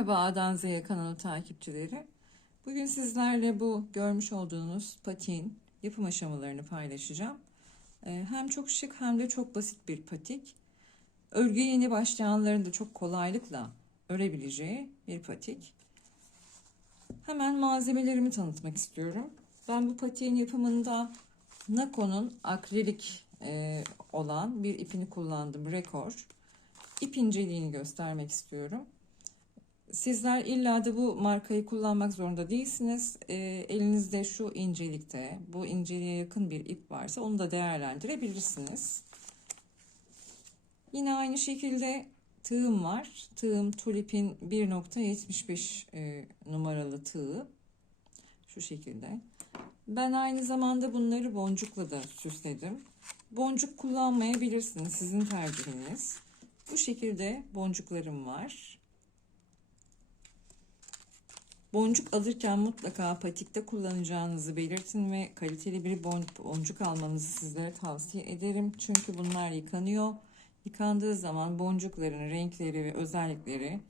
Merhaba A'dan Z'ye kanalı takipçileri. Bugün sizlerle bu görmüş olduğunuz patiğin yapım aşamalarını paylaşacağım. Hem çok şık hem de çok basit bir patik. Örgüye yeni başlayanların da çok kolaylıkla örebileceği bir patik. Hemen malzemelerimi tanıtmak istiyorum. Ben bu patiğin yapımında Nako'nun akrilik olan bir ipini kullandım. Rekor. İp inceliğini göstermek istiyorum. Sizler illa da bu markayı kullanmak zorunda değilsiniz. Elinizde şu incelikte, bu inceliğe yakın bir ip varsa onu da değerlendirebilirsiniz. Yine aynı şekilde tığım var. Tığım Tulip'in 1.75 numaralı tığı. Şu şekilde. Ben aynı zamanda bunları boncukla da süsledim. Boncuk kullanmayabilirsiniz. Sizin tercihiniz. Bu şekilde boncuklarım var. Boncuk alırken mutlaka patikte kullanacağınızı belirtin ve kaliteli bir boncuk almanızı sizlere tavsiye ederim. Çünkü bunlar yıkanıyor. Yıkandığı zaman boncukların renkleri ve özellikleri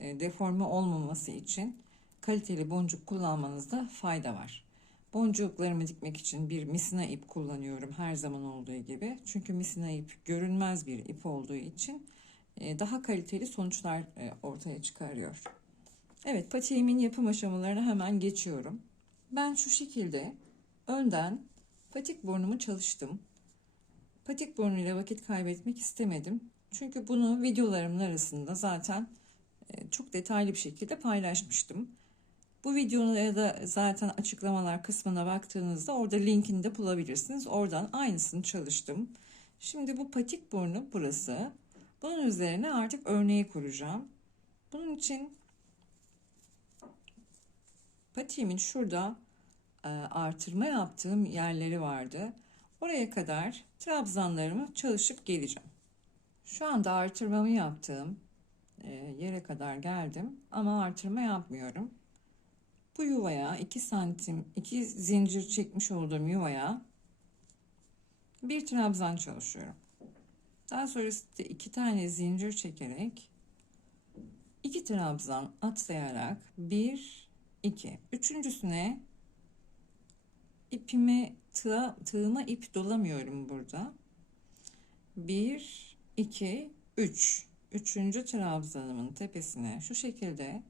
deforme olmaması için kaliteli boncuk kullanmanızda fayda var. Boncuklarımı dikmek için bir misina ip kullanıyorum her zaman olduğu gibi. Çünkü misina ip görünmez bir ip olduğu için daha kaliteli sonuçlar ortaya çıkarıyor. Evet, patiğimin yapım aşamalarına hemen geçiyorum. Ben şu şekilde önden patik burnumu çalıştım. Patik burnuyla vakit kaybetmek istemedim. Çünkü bunu videolarımın arasında zaten çok detaylı bir şekilde paylaşmıştım. Bu videoya da zaten açıklamalar kısmına baktığınızda orada linkini de bulabilirsiniz. Oradan aynısını çalıştım. Şimdi bu patik burnu burası. Bunun üzerine artık örneği kuracağım. Bunun için patiğimin şurada artırma yaptığım yerleri vardı. Oraya kadar trabzanlarımı çalışıp geleceğim. Şu anda artırmamı yaptığım yere kadar geldim ama artırma yapmıyorum. Bu yuvaya 2 santim 2 zincir çekmiş olduğum yuvaya bir trabzan çalışıyorum. Daha sonrasında 2 tane zincir çekerek 2 trabzan atlayarak 1 2 üçüncüsüne tığıma ip dolamıyorum burada. 1 2 3 üçüncü trabzanımın tepesine şu şekilde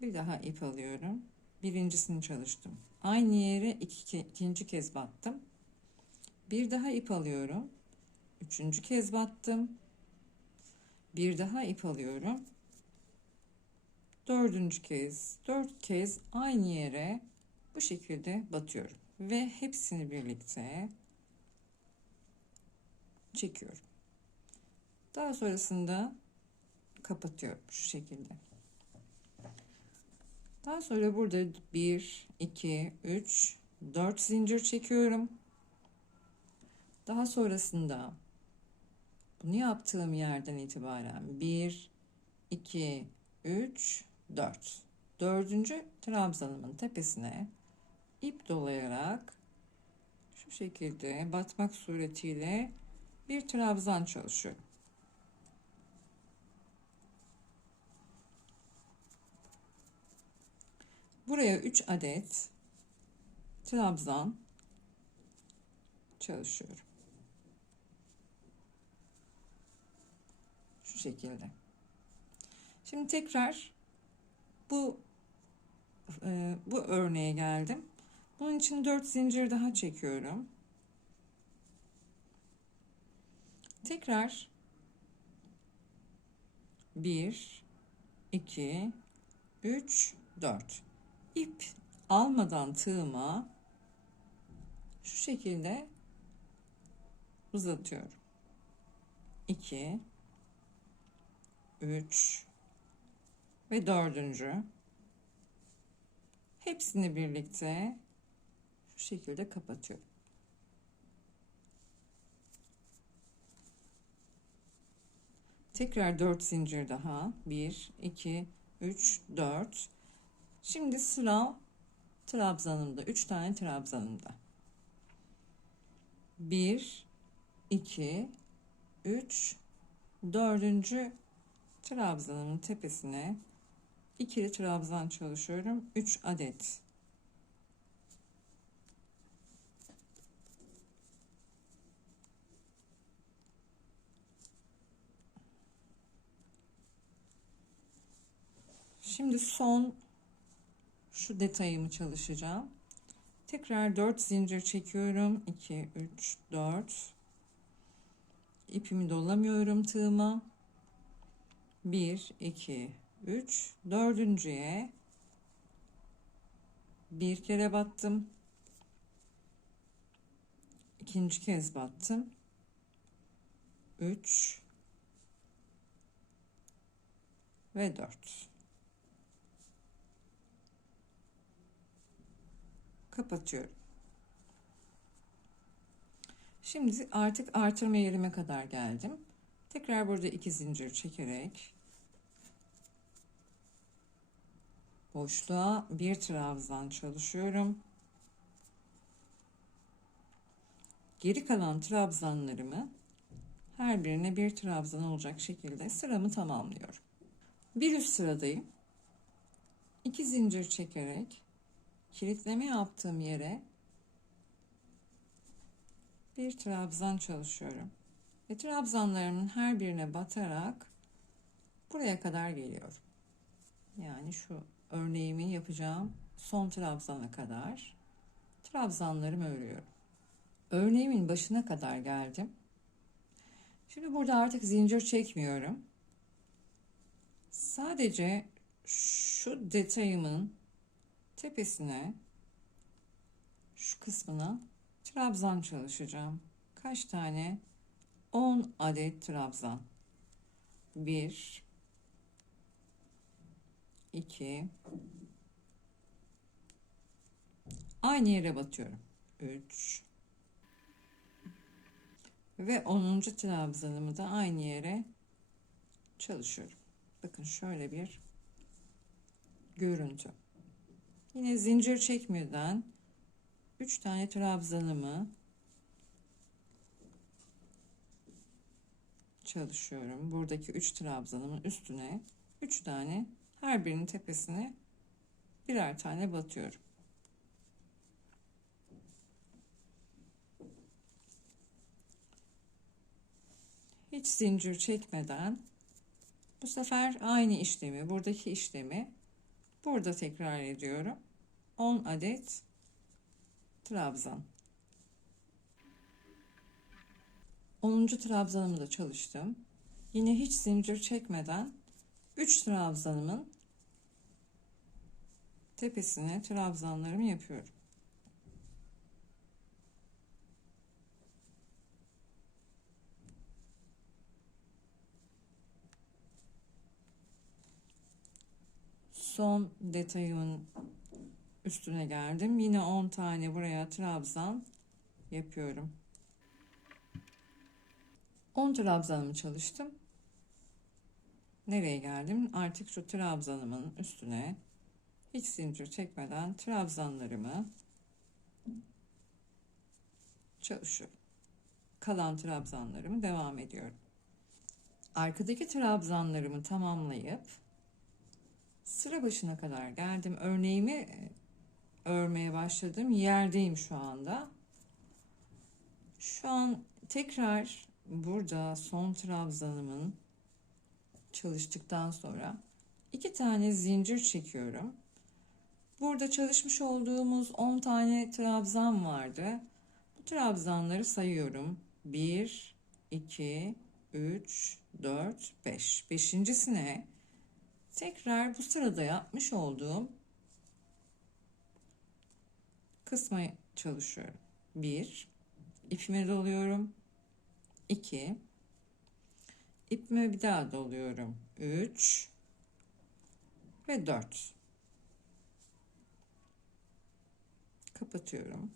bir daha ip alıyorum. Birincisini çalıştım. Aynı yere ikinci kez battım. Bir daha ip alıyorum. Üçüncü kez battım. Bir daha ip alıyorum. Dördüncü kez, 4 kez aynı yere bu şekilde batıyorum ve hepsini birlikte çekiyorum. Daha sonrasında kapatıyorum şu şekilde. Daha sonra burada 1 2 3 4 zincir çekiyorum. Daha sonrasında bunu yaptığım yerden itibaren 1 2 3 4 dördüncü trabzanımın tepesine ip dolayarak şu şekilde batmak suretiyle bir trabzan çalışıyorum. Buraya 3 adet trabzan çalışıyorum. Şu şekilde. Şimdi tekrar bu örneğe geldim. Bunun için 4 zincir daha çekiyorum. Tekrar 1 2 3 4 ip almadan tığıma şu şekilde uzatıyorum. 2 3 ve dördüncü. Hepsini birlikte şu şekilde kapatıyorum. Tekrar 4 zincir daha. 1 2 3 4. Şimdi sıra trabzanımda. 3 tane trabzanımda. 1 2 3 dördüncü trabzanımın tepesine ikili trabzan çalışıyorum. 3 adet. Şimdi son şu detayımı çalışacağım. Tekrar 4 zincir çekiyorum. 2, 3, 4. İpimi dolamıyorum tığıma. 1, 2, 3. Dördüncüye bir kere battım. İkinci kez battım. 3 ve 4. Kapatıyorum. Şimdi artık artırma yerime kadar geldim. Tekrar burada 2 zincir çekerek boşluğa bir trabzan çalışıyorum. Geri kalan trabzanlarımı her birine bir trabzan olacak şekilde sıramı tamamlıyorum. Bir üst sıradayım. 2 zincir çekerek kilitleme yaptığım yere bir trabzan çalışıyorum. Ve trabzanlarımın her birine batarak buraya kadar geliyorum. Yani şu örneğimi yapacağım son trabzana kadar trabzanlarımı örüyorum. Örneğimin başına kadar geldim. Şimdi burada artık zincir çekmiyorum. Sadece şu detayımın tepesine, şu kısmına trabzan çalışacağım. Kaç tane? 10 adet trabzan. 1 2 aynı yere batıyorum. 3 ve 10. trabzanımı da aynı yere çalışıyorum. Bakın şöyle bir görüntü. Yine zincir çekmeden 3 tane trabzanımı çalışıyorum. Buradaki 3 trabzanımın üstüne 3 tane, her birinin tepesine birer tane batıyorum. Hiç zincir çekmeden bu sefer aynı işlemi, buradaki işlemi burada tekrar ediyorum. 10 adet trabzan. 10. trabzanımı da çalıştım. Yine hiç zincir çekmeden 3 trabzanımın tepesine trabzanlarımı yapıyorum. Son detayımın üstüne geldim. Yine 10 tane buraya trabzan yapıyorum. 10 trabzanımı çalıştım. Nereye geldim? Artık şu trabzanımın üstüne hiç zincir çekmeden trabzanlarımı çalışıyorum. Kalan trabzanlarımı devam ediyorum. Arkadaki trabzanlarımı tamamlayıp sıra başına kadar geldim. Örneğimi örmeye başladım. Yerdeyim şu anda. Şu an tekrar burada son trabzanımın çalıştıktan sonra 2 tane zincir çekiyorum. Burada çalışmış olduğumuz 10 tane trabzan vardı. Bu trabzanları sayıyorum. 1, 2, 3, 4, 5. Beşincisine tekrar bu sırada yapmış olduğum kısma çalışıyorum. 1, ipime doluyorum. 2, ipime bir daha doluyorum. 3 ve 4. Kapatıyorum.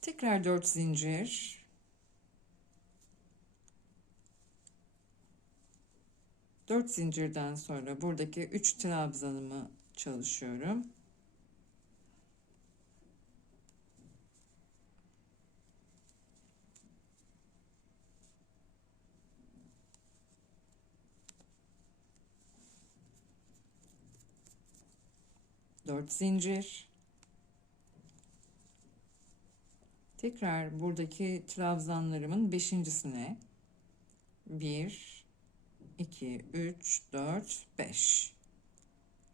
Tekrar 4 zincir. 4 zincirden sonra buradaki 3 trabzanımı çalışıyorum. 4 zincir. Tekrar buradaki trabzanlarımın beşincisine 1, 2, 3, 4, 5.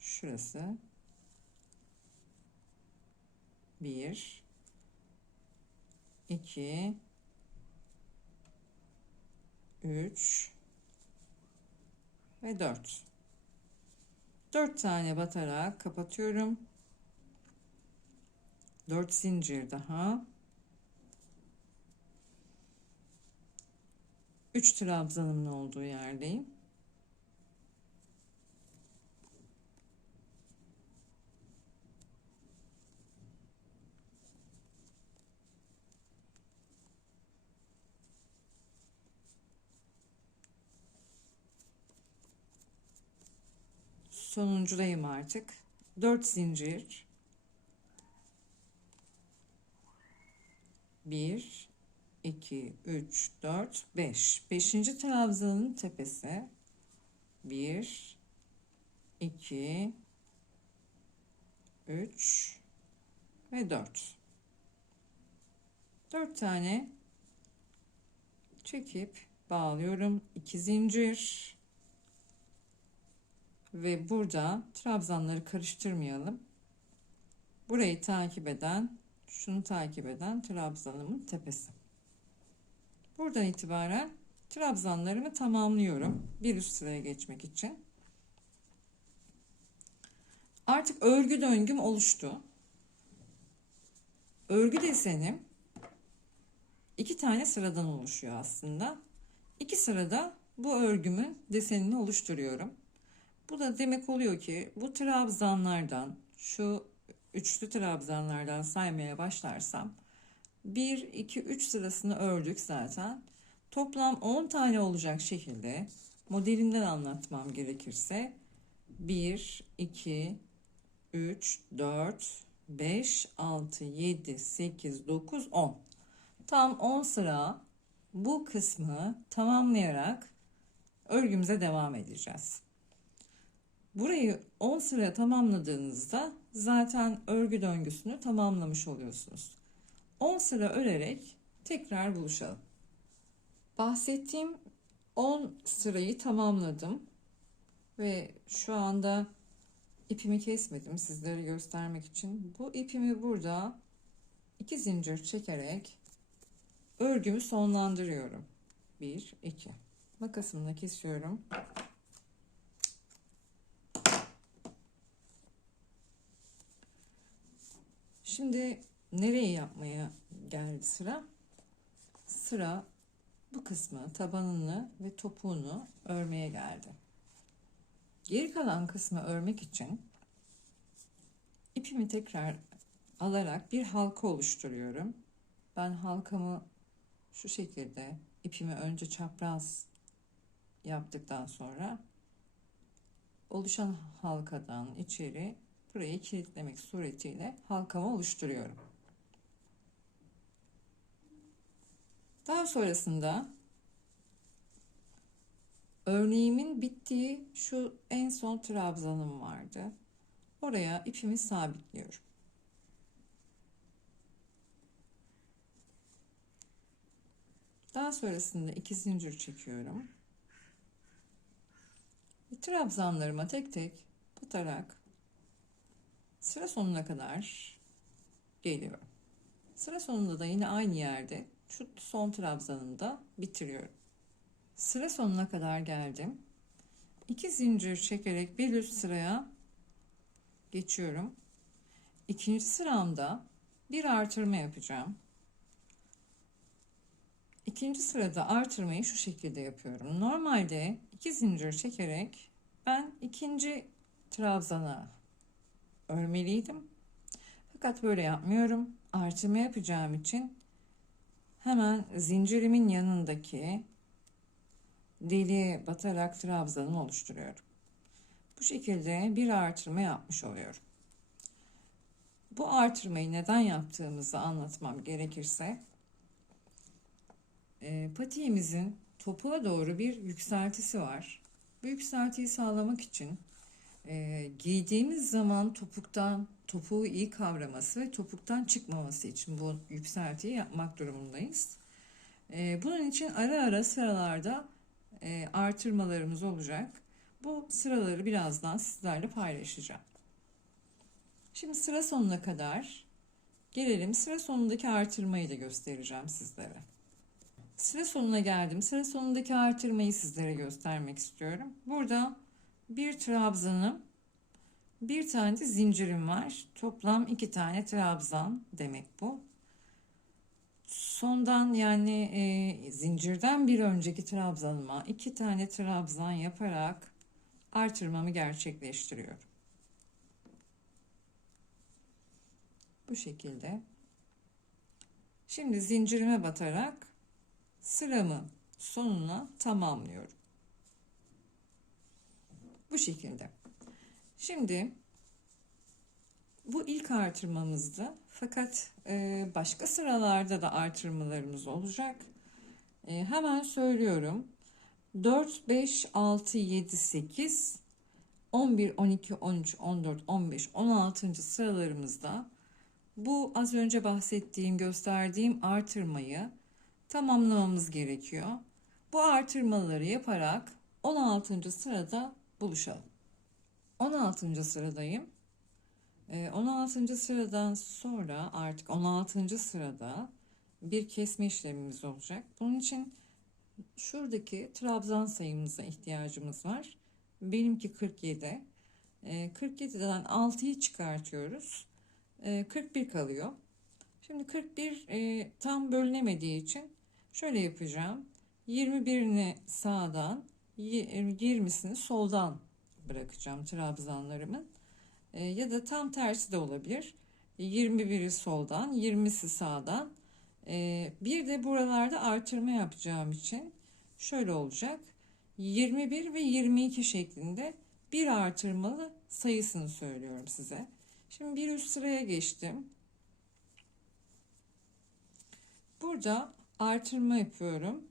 Şurası 1, 2, 3 ve 4. 4 tane batarak kapatıyorum. 4 zincir daha. 3 trabzanımın olduğu yerdeyim. Sonuncudayım artık. 4 zincir. 1, 2, 3, 4, 5. 5. trabzanın tepesi. 1, 2, 3 ve 4. 4 tane çekip bağlıyorum. 2 zincir. Ve burada trabzanları karıştırmayalım. Burayı takip eden, şunu takip eden trabzanımın tepesi. Buradan itibaren trabzanlarımı tamamlıyorum. Bir üst sıraya geçmek için. Artık örgü döngüm oluştu. Örgü desenim 2 tane sıradan oluşuyor aslında. 2 sırada bu örgümün desenini oluşturuyorum. Bu da demek oluyor ki bu trabzanlardan, şu üçlü trabzanlardan saymaya başlarsam 1, 2, 3 sırasını ördük zaten. Toplam 10 tane olacak şekilde modelinden anlatmam gerekirse 1, 2, 3, 4, 5, 6, 7, 8, 9, 10. Tam 10 sıra bu kısmı tamamlayarak örgümüze devam edeceğiz. Burayı 10 sıra tamamladığınızda zaten örgü döngüsünü tamamlamış oluyorsunuz. 10 sıra örerek tekrar buluşalım. Bahsettiğim 10 sırayı tamamladım ve şu anda ipimi kesmedim sizlere göstermek için. Bu ipimi burada 2 zincir çekerek örgümü sonlandırıyorum. 1, 2. Makasımla kesiyorum. Şimdi nereye yapmaya geldi sıra? Sıra bu kısmı, tabanını ve topuğunu örmeye geldi. Geri kalan kısmı örmek için ipimi tekrar alarak bir halka oluşturuyorum. Ben halkamı şu şekilde ipimi önce çapraz yaptıktan sonra oluşan halkadan içeri burayı kilitlemek suretiyle halkamı oluşturuyorum. Daha sonrasında örneğimin bittiği şu en son trabzanım vardı. Oraya ipimi sabitliyorum. Daha sonrasında 2 zincir çekiyorum. Ve trabzanlarıma tek tek batarak sıra sonuna kadar geliyorum. Sıra sonunda da yine aynı yerde şu son trabzanımı da bitiriyorum. Sıra sonuna kadar geldim. 2 zincir çekerek bir üst sıraya geçiyorum. İkinci sıramda bir artırma yapacağım. İkinci sırada artırmayı şu şekilde yapıyorum. Normalde 2 zincir çekerek ben ikinci trabzana örmeliydim. Fakat böyle yapmıyorum. Artırma yapacağım için hemen zincirimin yanındaki deliğe batarak trabzanımı oluşturuyorum. Bu şekilde bir artırma yapmış oluyorum. Bu artırmayı neden yaptığımızı anlatmam gerekirse patiğimizin topuğa doğru bir yükseltisi var. Bu yükseltiyi sağlamak için Giydiğimiz zaman topuğu iyi kavraması ve topuktan çıkmaması için bu yükseltiyi yapmak durumundayız. Bunun için ara ara sıralarda artırmalarımız olacak. Bu sıraları birazdan sizlerle paylaşacağım. Şimdi sıra sonuna kadar gelelim. Sıra sonundaki artırmayı da göstereceğim sizlere. Sıra sonuna geldim. Sıra sonundaki artırmayı sizlere göstermek istiyorum. Burada bir trabzanım, bir tane de zincirim var. Toplam 2 tane trabzan demek bu. Sondan yani zincirden bir önceki trabzanıma 2 tane trabzan yaparak artırmamı gerçekleştiriyorum. Bu şekilde. Şimdi zincirime batarak sıramın sonuna tamamlıyorum. Bu şekilde. Şimdi bu ilk artırmamızdı. Fakat başka sıralarda da artırmalarımız olacak. Hemen söylüyorum. 4, 5, 6, 7, 8, 11, 12, 13, 14, 15, 16. sıralarımızda bu az önce bahsettiğim, gösterdiğim artırmayı tamamlamamız gerekiyor. Bu artırmaları yaparak 16. sırada buluşalım. 16. sıradayım. 16. sıradan sonra artık 16. sırada bir kesme işlemimiz olacak. Bunun için şuradaki trabzan sayımıza ihtiyacımız var. Benimki 47. 47'den 6'yı çıkartıyoruz. 41 kalıyor. Şimdi 41 tam bölünemediği için şöyle yapacağım. 21'ini sağdan, 20'sini soldan bırakacağım trabzanlarımın. Ya da tam tersi de olabilir. 21'i soldan, 20'si sağdan. Bir de buralarda artırma yapacağım için şöyle olacak. 21 ve 22 şeklinde bir artırmalı sayısını söylüyorum size. Şimdi bir üst sıraya geçtim. Burada artırma yapıyorum.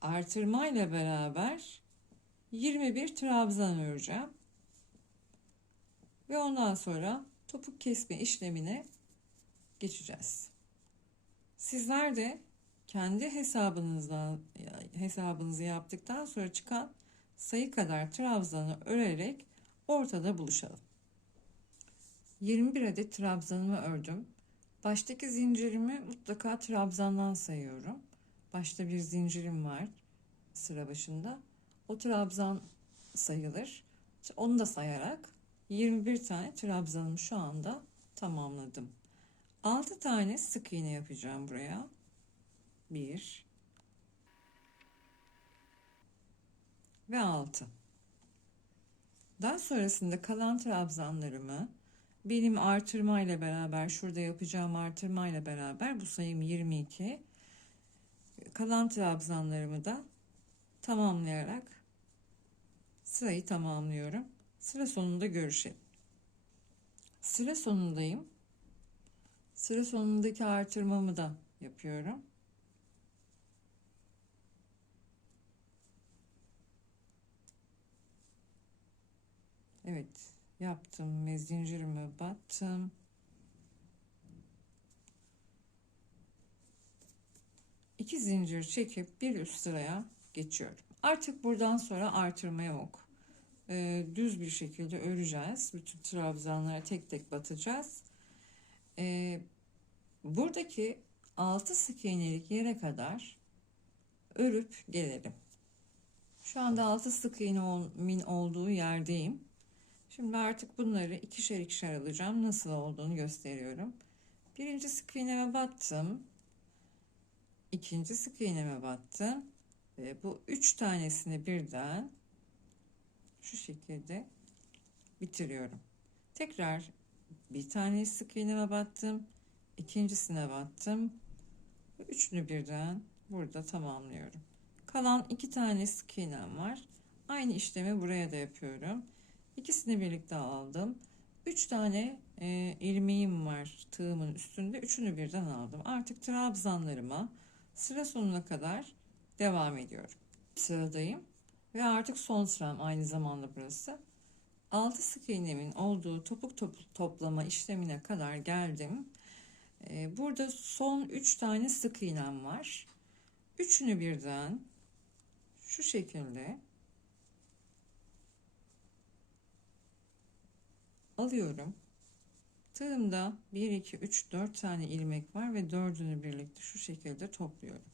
Artırma ile beraber 21 trabzan öreceğim. Ve ondan sonra topuk kesme işlemine geçeceğiz. Sizler de kendi hesabınızı yaptıktan sonra çıkan sayı kadar trabzanı örerek ortada buluşalım. 21 adet trabzanımı ördüm. Baştaki zincirimi mutlaka trabzandan sayıyorum. Başta bir zincirim var sıra başında. O trabzan sayılır. Onu da sayarak 21 tane trabzanımı şu anda tamamladım. 6 tane sık iğne yapacağım buraya. 1 ve 6. Daha sonrasında kalan trabzanlarımı benim artırma ile beraber, şurada yapacağım artırma ile beraber, bu sayım 22. Kalan trabzanlarımı da tamamlayarak sırayı tamamlıyorum. Sıra sonunda görüşelim. Sıra sonundayım. Sıra sonundaki artırmamı da yapıyorum. Evet, yaptım ve zincirime battım. İki zincir çekip bir üst sıraya geçiyorum. Artık buradan sonra artırma yok. Düz bir şekilde öreceğiz. Bütün trabzanlara tek tek batacağız. Buradaki 6 sık iğnelik yere kadar örüp gelelim. Şu anda 6 sık iğnemin olduğu yerdeyim. Şimdi artık bunları ikişer ikişer alacağım. Nasıl olduğunu gösteriyorum. Birinci sık iğneme battım. İkinci sık iğneme battım. Ve bu 3 tanesini birden şu şekilde bitiriyorum. Tekrar bir tane sık iğneme battım. İkincisine battım. Ve üçünü birden burada tamamlıyorum. Kalan 2 tane sık iğnem var. Aynı işlemi buraya da yapıyorum. İkisini birlikte aldım. 3 tane ilmeğim var tığımın üstünde. Üçünü birden aldım. Artık trabzanlarıma sıra sonuna kadar devam ediyorum. Sıradayım Ve artık son sıram aynı zamanda burası. 6 sık iğnemin olduğu topuk toplama işlemine kadar geldim. Burada son 3 tane sık iğnem var. Üçünü birden şu şekilde alıyorum. Tığımda 1, 2, 3, 4 tane ilmek var ve dördünü birlikte şu şekilde topluyorum.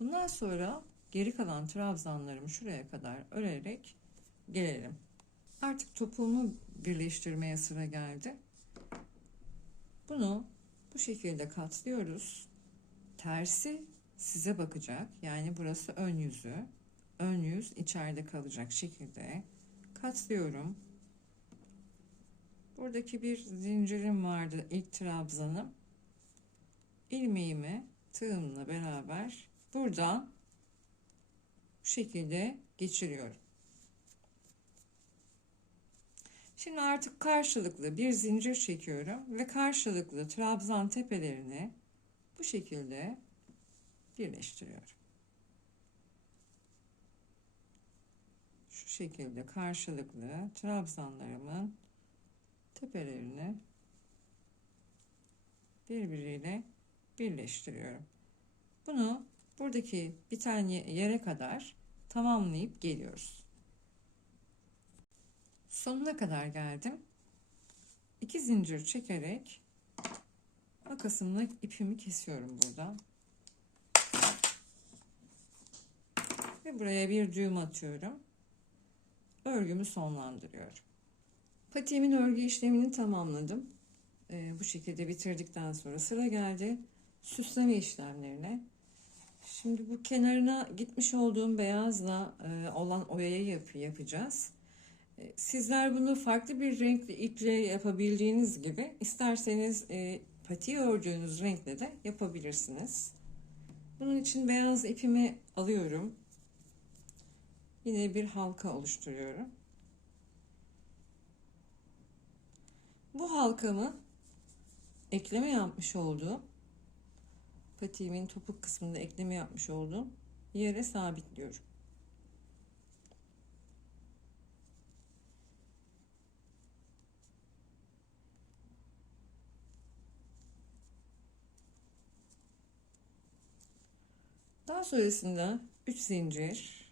Bundan sonra geri kalan trabzanlarımı şuraya kadar örerek gelelim. Artık topuğumu birleştirmeye sıra geldi. Bunu bu şekilde katlıyoruz. Tersi size bakacak. Yani burası ön yüzü. Ön yüz içeride kalacak şekilde katlıyorum. Buradaki bir zincirim vardı, ilk trabzanım. İlmeğimi tığımla beraber buradan bu şekilde geçiriyorum. Şimdi artık karşılıklı bir zincir çekiyorum ve karşılıklı trabzan tepelerini bu şekilde birleştiriyorum. Şu şekilde karşılıklı trabzanlarımın tepelerini birbiriyle birleştiriyorum. Bunu buradaki bir tane yere kadar tamamlayıp geliyoruz. Sonuna kadar geldim. 2 zincir çekerek makasımla ipimi kesiyorum burada. Ve buraya bir düğüm atıyorum. Örgümü sonlandırıyorum. Patiğimin örgü işlemini tamamladım. Bu şekilde bitirdikten sonra sıra geldi süsleme işlemlerine. Şimdi bu kenarına gitmiş olduğum beyazla olan oyayı yapacağız. Sizler bunu farklı bir renkli iple yapabildiğiniz gibi isterseniz patiği ördüğünüz renkle de yapabilirsiniz. Bunun için beyaz ipimi alıyorum. Yine bir halka oluşturuyorum. Bu halkamı ekleme yapmış olduğum patiğimin topuk kısmında ekleme yapmış olduğum yere sabitliyorum. Daha sonrasında 3 zincir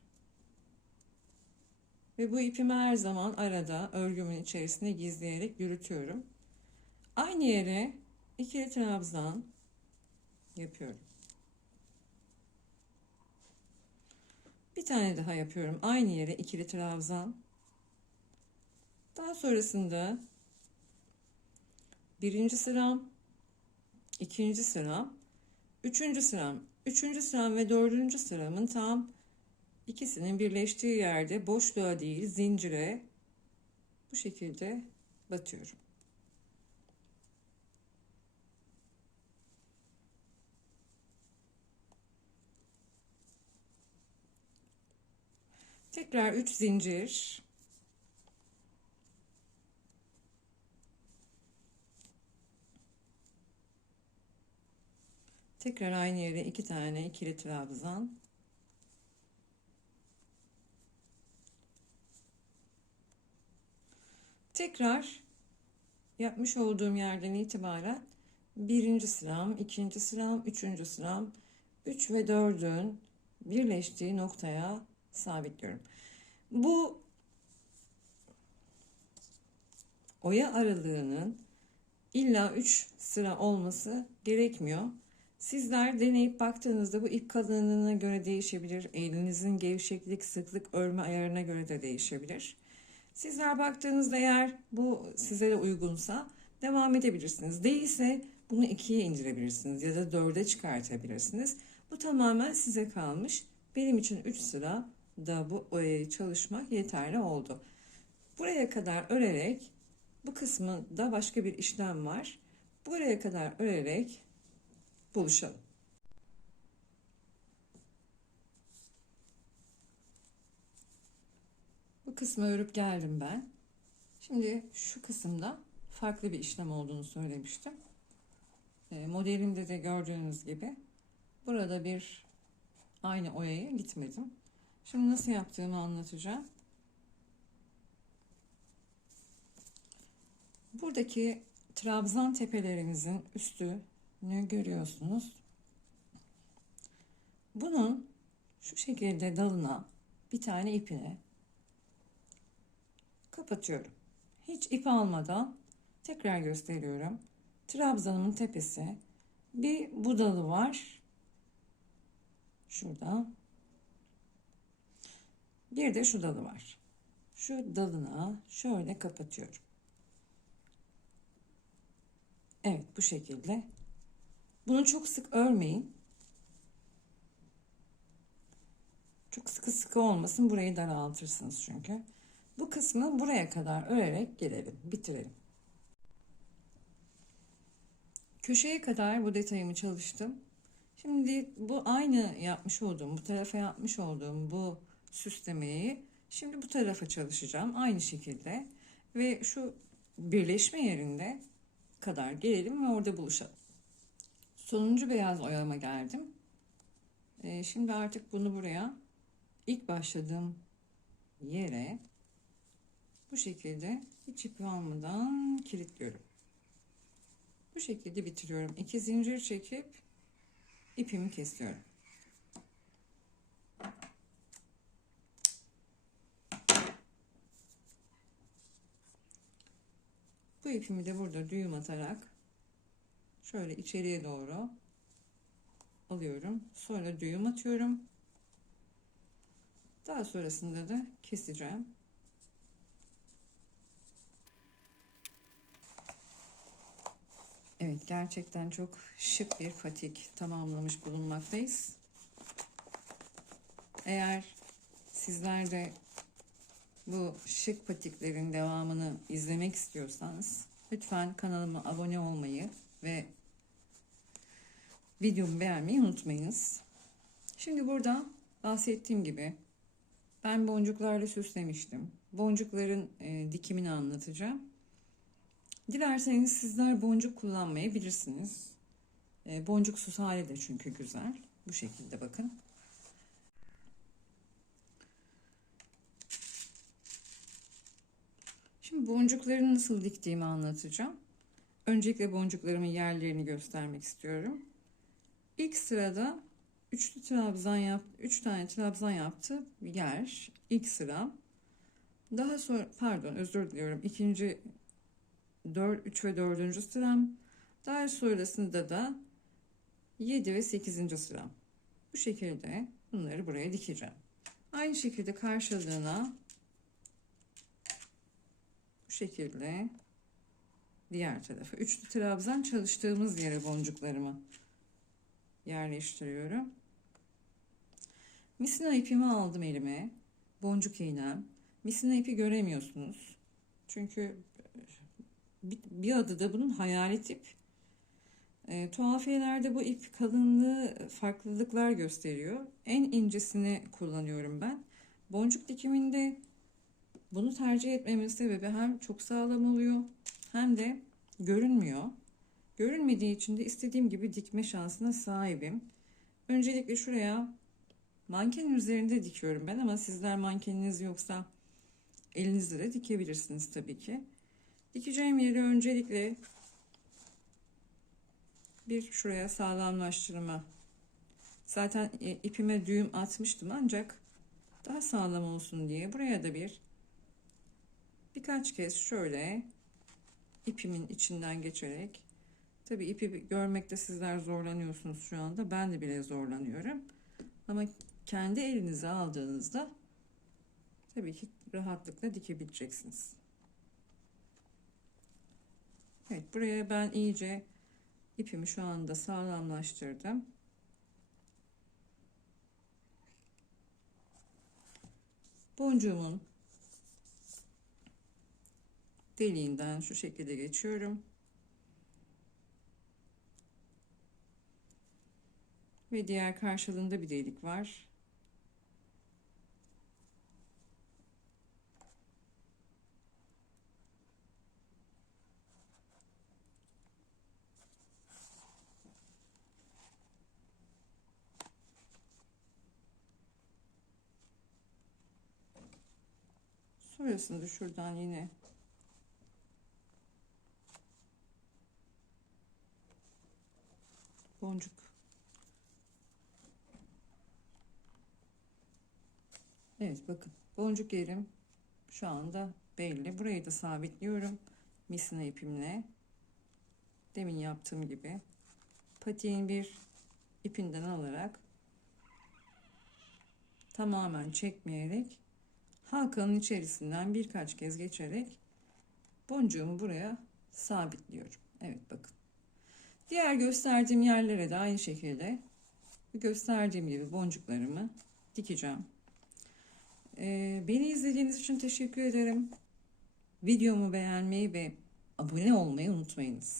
ve bu ipimi her zaman arada örgümün içerisine gizleyerek yürütüyorum. Aynı yere ikili trabzan yapıyorum. Bir tane daha yapıyorum. Aynı yere ikili trabzan. Daha sonrasında birinci sıram, ikinci sıram, üçüncü sıram, üçüncü sıram ve dördüncü sıramın tam ikisinin birleştiği yerde boşluğa değil zincire bu şekilde batıyorum. Tekrar 3 zincir. Tekrar aynı yere 2 tane ikili trabzan. Tekrar yapmış olduğum yerden itibaren birinci sıram, ikinci sıram, üçüncü sıram, 3 ve 4'ün birleştiği noktaya sabitliyorum. Bu oya aralığının illa 3 sıra olması gerekmiyor. Sizler deneyip baktığınızda bu ip kalınlığına göre değişebilir. Elinizin gevşeklik, sıklık, örme ayarına göre de değişebilir. Sizler baktığınızda eğer bu size de uygunsa devam edebilirsiniz. Değilse bunu 2'ye indirebilirsiniz ya da 4'e çıkartabilirsiniz. Bu tamamen size kalmış. Benim için 3 sıra da bu oyayı çalışmak yeterli oldu. Buraya kadar örerek bu kısmında başka bir işlem var. Buraya kadar örerek buluşalım. Bu kısmı örüp geldim ben. Şimdi şu kısımda farklı bir işlem olduğunu söylemiştim. Modelimde de gördüğünüz gibi burada bir aynı oyaya gitmedim. Şimdi nasıl yaptığımı anlatacağım. Buradaki trabzan tepelerimizin üstünü görüyorsunuz. Bunun şu şekilde dalına bir tane ipine kapatıyorum. Hiç ip almadan tekrar gösteriyorum. Trabzanımın tepesi, bir bu dalı var. Şurada. Bir de şu dalı var. Şu dalına şöyle kapatıyorum. Evet, bu şekilde. Bunu çok sık örmeyin. Çok sıkı olmasın. Burayı daraltırsınız çünkü. Bu kısmı buraya kadar örerek gelelim. Bitirelim. Köşeye kadar bu detayımı çalıştım. Şimdi bu aynı yapmış olduğum, bu tarafa yapmış olduğum bu süslemeyi şimdi bu tarafa çalışacağım. Aynı şekilde. Ve şu birleşme yerinde kadar gelelim ve orada buluşalım. Sonuncu beyaz oyama geldim. Şimdi artık bunu buraya ilk başladığım yere bu şekilde hiç ip almadan kilitliyorum. Bu şekilde bitiriyorum. 2 zincir çekip ipimi kesiyorum. Bu ipimi de burada düğüm atarak şöyle içeriye doğru alıyorum. Sonra düğüm atıyorum. Daha sonrasında da keseceğim. Evet, gerçekten çok şık bir patik tamamlamış bulunmaktayız. Eğer sizler de bu şık patiklerin devamını izlemek istiyorsanız lütfen kanalıma abone olmayı ve videomu beğenmeyi unutmayınız. Şimdi burada bahsettiğim gibi ben boncuklarla süslemiştim. Boncukların dikimini anlatacağım. Dilerseniz sizler boncuk kullanmayabilirsiniz. Boncuksuz hali de çünkü güzel. Bu şekilde bakın. Şimdi boncukları nasıl diktiğimi anlatacağım. Öncelikle boncuklarımın yerlerini göstermek istiyorum. İlk sırada 3 tane trabzan yaptı yer ilk sıra. Daha sonra pardon, özür diliyorum. 3 ve 4. sıram. Daha sonrasında da 7 ve 8. sıram. Bu şekilde bunları buraya dikeceğim. Aynı şekilde karşılığına bu şekilde diğer tarafa. Üçlü trabzan çalıştığımız yere boncuklarımı yerleştiriyorum. Misina ipimi aldım elime. Boncuk iğnem. Misina ipi göremiyorsunuz. Çünkü bir adı da bunun hayalet ip. Tuhafiyelerde bu ip kalınlığı farklılıklar gösteriyor. En incesini kullanıyorum ben. Boncuk dikiminde bunu tercih etmemin sebebi hem çok sağlam oluyor hem de görünmüyor. Görünmediği için de istediğim gibi dikme şansına sahibim. Öncelikle şuraya manken üzerinde dikiyorum ben ama sizler mankeniniz yoksa elinizle de dikebilirsiniz tabii ki. Dikeceğim yeri öncelikle bir şuraya sağlamlaştırma. Zaten ipime düğüm atmıştım ancak daha sağlam olsun diye buraya da birkaç kez şöyle ipimin içinden geçerek, tabii ipi görmekte sizler zorlanıyorsunuz şu anda, ben de bile zorlanıyorum ama kendi elinize aldığınızda tabii ki rahatlıkla dikebileceksiniz. Evet, buraya ben iyice ipimi şu anda sağlamlaştırdım. Boncuğumun deliğinden şu şekilde geçiyorum. Ve diğer karşılığında bir delik var. Sonrasında şuradan yine boncuk. Evet bakın boncuk yerim şu anda belli. Burayı da sabitliyorum. Misina ipimle. Demin yaptığım gibi. Patiğin bir ipinden alarak tamamen çekmeyerek halkanın içerisinden birkaç kez geçerek boncuğumu buraya sabitliyorum. Evet bakın. Diğer gösterdiğim yerlere de aynı şekilde gösterdiğim gibi boncuklarımı dikeceğim. Beni izlediğiniz için teşekkür ederim. Videomu beğenmeyi ve abone olmayı unutmayınız.